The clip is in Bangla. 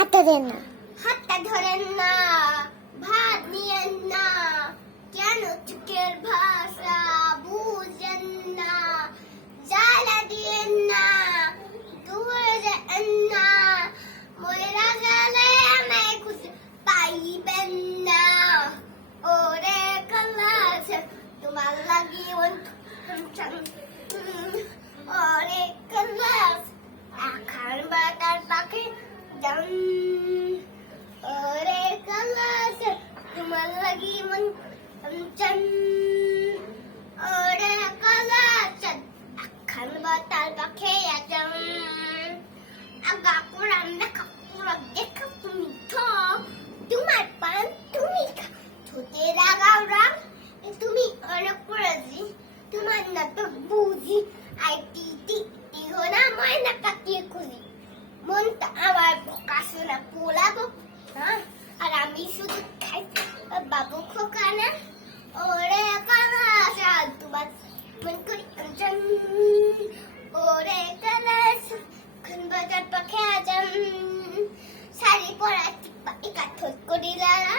হাতটা দেন না, হাতটা ধরেন না, ভাত নিয়েন না, কেন চোখের ভাষা বুঝেন না, জ্বালা দিয়েন না, দূরে যান না, ময়রা গেলে আমায় খুঁজে পাইবেন না। ওরে কালাস তোমার লাগি ওরে কালাস আখার বাটার পাখি জান ওরে কালাস তোমার লাগি মন চান ওরে কালাস আখার বাটার পাখি জান আগা কোরআন দেখা পুরো দেখা তুমি তো তোমার পান তুমি ছোটে লাগাও রাম তুমি অনেক করেছি তোমার না তো বুঝি আইটি টি হোনা ময়না কাটিয়ে খুলি মনটা আমার কাছে না পোলাবো হ্যাঁ আর আমি শুধু খাই বাবু খোকানা ওরে কালাস তোমার মন করি কাঞ্চন ওরে কালাস খান বাজার পাখে আজান শাড়ি পরা টিপা একা ঠোঁট করি লালা